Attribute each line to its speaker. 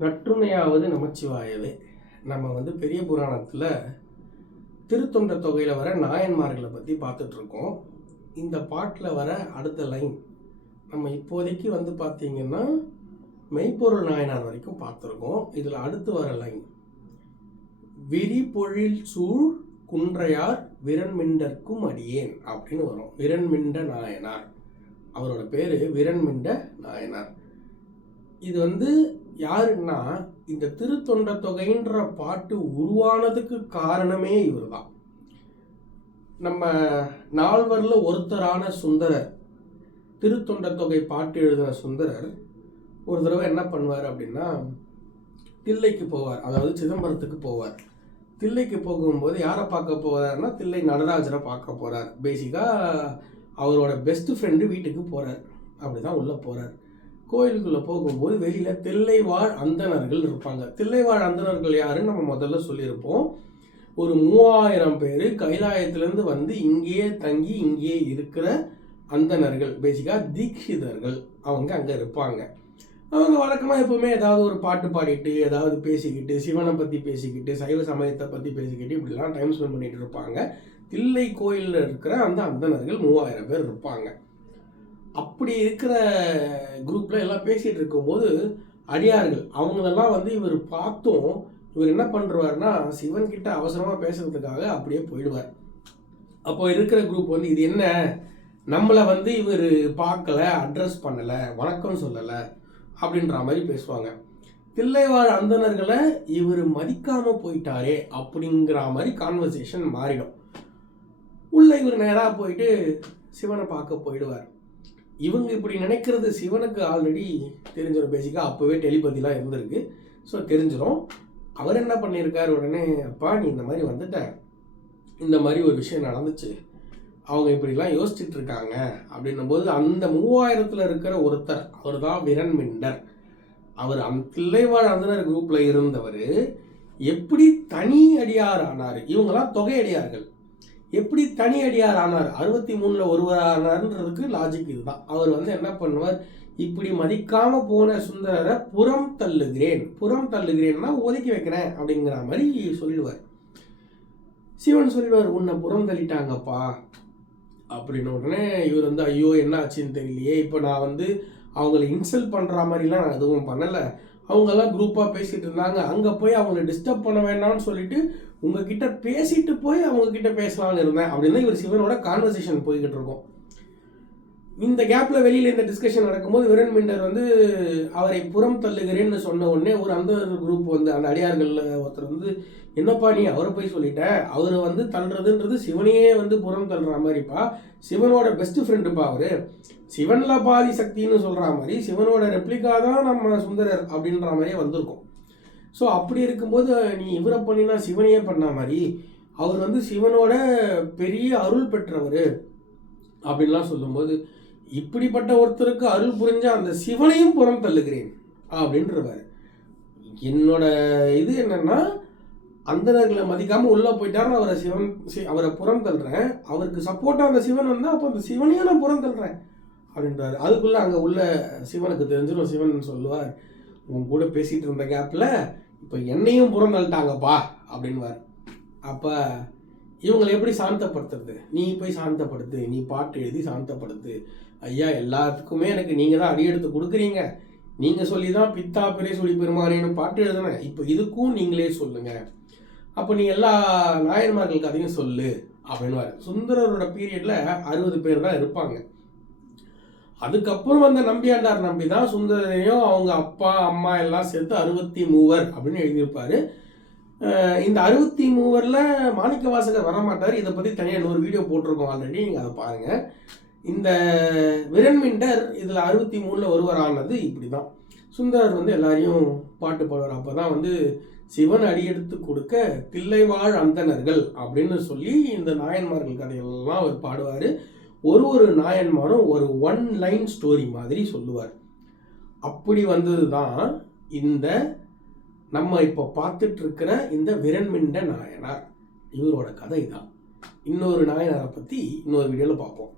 Speaker 1: நற்றுணையாவது நமச்சிவாயவே. நம்ம வந்து பெரிய புராணத்தில் திருத்தொண்ட தொகையில் வர நாயன்மார்களை பற்றி பார்த்துட்ருக்கோம். இந்த பாட்டில் வர அடுத்த லைன் நம்ம இப்போதைக்கு வந்து பார்த்தீங்கன்னா மெய்ப்பொருள் நாயனார் வரைக்கும் பார்த்துருக்கோம். இதில் அடுத்து வர லைன் விரிபொழில் சூழ் குன்றையார் விரண்மிண்டர்க்கும் அடியேன் அப்படின்னு வரும். விரண்மிண்ட நாயனார். அவரோட பேர் விரண்மிண்ட நாயனார். இது வந்து யாருன்னா இந்த திருத்தொண்ட தொகைன்ற பாட்டு உருவானதுக்கு காரணமே இவர் தான் நம்ம நால்வரில் ஒருத்தரான சுந்தரர் திருத்தொண்ட தொகை பாட்டு எழுதின சுந்தரர் ஒரு தடவை என்ன பண்ணுவார் அப்படின்னா தில்லைக்கு போவார். அதாவது சிதம்பரத்துக்கு போவார். தில்லைக்கு போகும்போது யாரை பார்க்க போகிறாருன்னா தில்லை நடராஜரை பார்க்க போகிறார் பேசிக்காக அவரோட பெஸ்ட் ஃப்ரெண்டு வீட்டுக்கு போகிறார் அப்படி தான் உள்ளே போகிறார் கோயிலுக்குள்ளே போகும்போது வெளியில் தில்லைவாழ் அந்தணர்கள் இருப்பாங்க. தில்லைவாழ் அந்தணர்கள் யாருன்னு நம்ம முதல்ல சொல்லியிருப்போம். ஒரு மூவாயிரம் பேர் கைலாயத்திலேருந்து வந்து இங்கேயே தங்கி இங்கேயே இருக்கிற அந்தணர்கள் பேசிக்காக தீட்சிதர்கள் அவங்க அங்கே இருப்பாங்க. அவங்க வழக்கமாக எப்பவுமே ஏதாவது ஒரு பாட்டு பாடிட்டு ஏதாவது பேசிக்கிட்டு சிவனை பற்றி பேசிக்கிட்டு சைவ சமயத்தை பற்றி பேசிக்கிட்டு இப்படிலாம் டைம் ஸ்பெண்ட் பண்ணிகிட்டு இருப்பாங்க. தில்லை கோயிலில் இருக்கிற அந்த அந்தணர்கள் மூவாயிரம் பேர் இருப்பாங்க. அப்படி இருக்கிற குரூப்பில் எல்லாம் பேசிகிட்டு இருக்கும்போது அடியார்கள் அவங்களெல்லாம் வந்து இவர் பார்த்தும் இவர் என்ன பண்ணுறாருன்னா சிவன் கிட்ட அவசரமாக பேசுறதுக்காக அப்படியே போயிடுவார். அப்போ இருக்கிற குரூப் வந்து இது என்ன? நம்மளை வந்து இவர் பார்க்கல அட்ரஸ் பண்ணலை வணக்கம் சொல்லலை அப்படின்ற மாதிரி பேசுவாங்க. தில்லைவாழ் அந்தணர்களை இவர் மதிக்காமல் போயிட்டாரே அப்படிங்கிற மாதிரி கான்வர்சேஷன் மாறிடும். உள்ள இவர் நேராக போயிட்டு சிவனை பார்க்க போயிடுவார். இவங்க இப்படி நினைக்கிறது சிவனுக்கு ஆல்ரெடி தெரிஞ்சிடும் பேசிக்காக அப்போவே டெலிபதிலாம் இருந்திருக்கு. ஸோ தெரிஞ்சிடும் அவர் என்ன பண்ணியிருக்காரு உடனே அப்பா நீ இந்த மாதிரி வந்துட்ட. இந்த மாதிரி ஒரு விஷயம் நடந்துச்சு. அவங்க இப்படிலாம் யோசிச்சுட்டு இருக்காங்க அப்படின்னும் போது அந்த மூவாயிரத்தில் இருக்கிற ஒருத்தர் அவர் தான் விரன் மின்னர். அவர் அந் தில்லைவாழ் அந்தனர் குரூப்பில் இருந்தவர் எப்படி தனி அடியார் ஆனார் இவங்கெல்லாம் தொகை அடியார்கள். எப்படி தனி அடியார் ஆனார்? அறுபத்தி மூணில் ஒருவர் ஆனார்ன்றதுக்கு லாஜிக் இதுதான். அவர் வந்து என்ன பண்ணுவார்? இப்படி மதிக்காம போன சுந்தரரை புறம் தள்ளுகிறேன். புறம் தள்ளுகிறேன்னா ஒதுக்கி வைக்கிறேன் அப்படிங்கிற மாதிரி சொல்லிடுவார் சிவன் சொல்லிடுவார் உன்னை புறம் தள்ளிட்டாங்கப்பா. அப்படின்னு உடனே இவர் வந்து ஐயோ என்ன ஆச்சுன்னு தெரியலையே. இப்போ நான் வந்து அவங்கள இன்சல்ட் பண்ணுற மாதிரிலாம் நான் எதுவும் பண்ணலை. அவங்கெல்லாம் குரூப்பாக பேசிகிட்டு இருந்தாங்க. அங்கே போய் அவங்கள டிஸ்டர்ப் பண்ண வேண்டாம்னு சொல்லிட்டு உங்ககிட்ட பேசிட்டு போய் அவங்கக்கிட்ட பேசலாம்னு இருந்தேன். அப்படின்னு இவர் சிவனோட கான்வர்சேஷன் போய்கிட்டு இருக்கோம். இந்த கேப்பில் வெளியில் இந்த டிஸ்கஷன் நடக்கும்போது விரன் மிண்டர் வந்து அவரை புறம் தள்ளுகிறேன்னு சொன்ன உடனே ஒரு அந்த குரூப் வந்து அந்த அடியார்களில் ஒருத்தர் வந்து என்னப்பா நீ அவரை போய் சொல்லிட்ட? அவரை வந்து தள்ளுறதுன்றது சிவனையே வந்து புறம் தள்ளுற மாதிரிப்பா. சிவனோட பெஸ்ட் ஃப்ரெண்டுப்பா அவர். சிவனில் பாதி சக்தின்னு சொல்கிற மாதிரி சிவனோட ரெப்ளிகா தான் நம்ம சுந்தரர் அப்படின்ற மாதிரியே வந்திருக்கும். ஸோ அப்படி இருக்கும்போது நீ இவரை பண்ணினா சிவனையே பண்ண மாதிரி. அவர் வந்து சிவனோட பெரிய அருள் பெற்றவர் அப்படின்லாம் சொல்லும்போது இப்படிப்பட்ட ஒருத்தருக்கு அருள் புரிஞ்ச அந்த சிவனையும் புறம் தள்ளுகிறேன் அப்படின்றவாரு. என்னோட இது என்னன்னா அந்தனர்களை மதிக்காம உள்ள போயிட்டாருன்னு அவரை சிவன் சி- அவரை புறம் தள்ளுறேன். அவருக்கு சப்போர்ட்டாக அந்த சிவன் வந்தால் அப்போ அந்த சிவனையும் நான் புறம் தள்ளுறேன் அப்படின்றாரு. அதுக்குள்ள அங்கே உள்ள சிவனுக்கு தெரிஞ்சிடும் சிவன் சொல்லுவார் உன் கூட பேசிட்டு இருந்த கேப்பில் இப்போ என்னையும் புறம் தள்ளிட்டாங்கப்பா அப்படின்வார் அப்போ இவங்களை எப்படி சாந்தப்படுத்துறது? நீ போய் சாந்தப்படுத்து நீ பாட்டு எழுதி சாந்தப்படுத்து. ஐயா எல்லாத்துக்குமே எனக்கு நீங்கள் தான் அடியெடுத்து கொடுக்குறீங்க. நீங்கள் சொல்லி தான் பித்தா பெரிய சொல்லி பெருமானேன்னு பாட்டு எழுதுனேன். இப்போ இதுக்கும் நீங்களே சொல்லுங்க. அப்போ நீ எல்லா நாயன்மார்கள் கதையும் சொல்லு அப்படின்னுவாரு. சுந்தரரோட பீரியடில் அறுபது பேர் தான் இருப்பாங்க. அதுக்கப்புறம் வந்த நம்பியாண்டார் நம்பி தான் சுந்தரனையும் அவங்க அப்பா அம்மா எல்லாம் சேர்த்து அறுபத்தி மூவர் அப்படின்னு எழுதியிருப்பாரு. இந்த அறுபத்தி மூவரில் மாணிக்க வாசகர் வரமாட்டார். இதை பற்றி தனியாக இன்னொரு வீடியோ போட்டிருக்கோம் ஆல்ரெடி நீங்கள் அதை பாருங்கள் இந்த விரண்மிண்டர் இதில் அறுபத்தி மூணில் ஒருவர் ஆனது இப்படி தான் சுந்தரர் வந்து எல்லாரையும் பாட்டு பாடுவார். அப்போ தான் வந்து சிவன் அடியெடுத்து கொடுக்க தில்லைவாழ் அந்தனர்கள் அப்படின்னு சொல்லி இந்த நாயன்மார்கள் கதையெல்லாம் அவர் பாடுவார். ஒரு ஒரு நாயன்மாரும் ஒரு ஒன் லைன் ஸ்டோரி மாதிரி சொல்லுவார். அப்படி வந்தது தான் இந்த நம்ம இப்போ பார்த்துட்டு இருக்கிற இந்த விரண்மிண்ட நாயனார் இவரோட கதை தான் இன்னொரு நாயனாரை பற்றி இன்னொரு வீடியோவில் பார்ப்போம்.